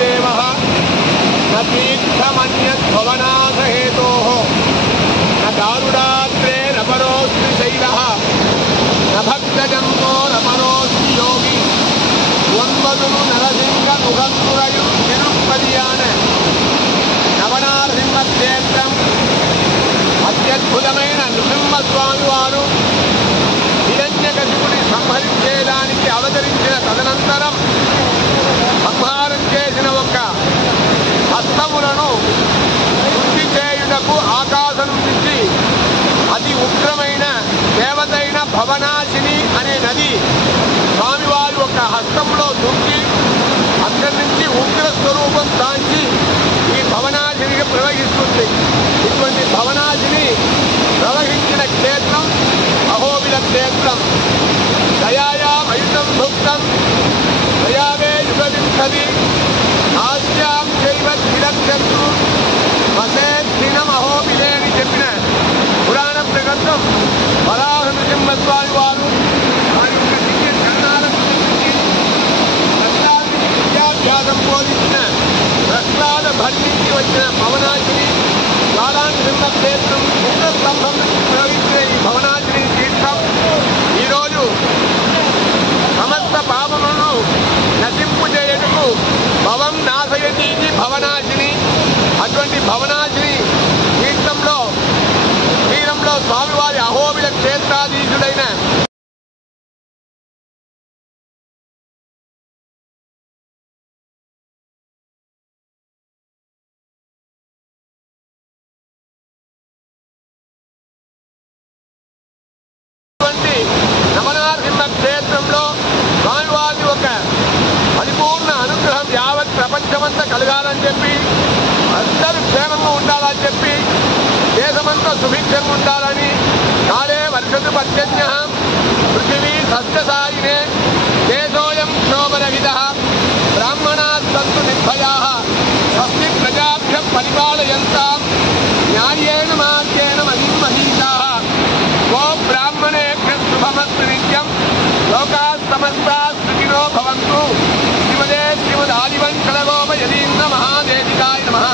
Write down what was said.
महादेवः न तीर्थमन्यद्भवनाथहेतोः न दारुणात्रे न परोऽस्ति शैलः न भक्तजन्मो न परोऽस्ति योगी ஒன்பதுను நரசிங்க நுகந்துரையும் திருப்பதியான నవనారసింహ క్షేత్రం అత్యద్భుతమైన నృసింహస్వామి వారు హిరణ్యకశిపుని సంహరించేదానికి అవతరించిన తదనంతరం సంహారం చేసిన ఒక హస్తములను శుద్ధి చేయుటకు ఆకాశం నుంచి అతి ఉగ్రమైన దేవతైన భవనాశిని అనే నది స్వామివారి ఒక హస్తంలో దుక్కి అక్కడి నుంచి ఉగ్ర స్వరూపం దాంచి ఈ భవనాశినికి ప్రవహిస్తుంది. ఇటువంటి భవనాశిని ప్రవహించిన క్షేత్రం అహోబిల క్షేత్రం. దయాయా మయుతం భుక్తం దయావే యుగవింశతి హాస్యాం చైవ విలక్షంతు వసేత్తినం అహోబిలే అని చెప్పిన పురాణ ప్రగతం వరాహ నృసింహస్వామి వారు వారి యొక్క దివ్య చరణాలను విద్యాభ్యాసం బోధించిన ప్రహ్లాద భర్ణించి వచ్చిన భవనాశిని జ్వాలానృసింహ క్షేత్రం ఉగ్ర స్తంభం నుంచి ప్రవహించే ఈ భవనాశిని తీర్థం ఈరోజు సమస్త పాపములను నశింపు చేయుటకు భవం నాశయతి భవనాశిని. అటువంటి భవనాశిని తీర్థంలో స్వామివారి అహోబిల క్షేత్రాధీశుడైన నవనారసింహ క్షేత్రంలో స్వామివారి ఒక పరిపూర్ణ అనుగ్రహం యావత్ ప్రపంచమంతా కలగాలని చెప్పి అందరూ క్షేమంగా ఉండాలని చెప్పి దేశమంతా సుభిక్షంగా ఉండాలని కాలే వర్షతు పర్జన్య పృథివీ సస్యసాయినే దేశోయం క్షోభరహితః బ్రాహ్మణాः సంతు నిర్భయాः స్వస్తి ప్రజాభ్యః పరిపాలయంతాం న్యాయేన మార్గేణ మహీమహీషాः గో బ్రాహ్మణేభ్యः శుభమస్తు నిత్యం లోకాः సమస్తాः సుఖినో భవంతు. శ్రీమదే శ్రీమదాదివంశలగోపయదీంద్ర మహాదేశికాయ నమః.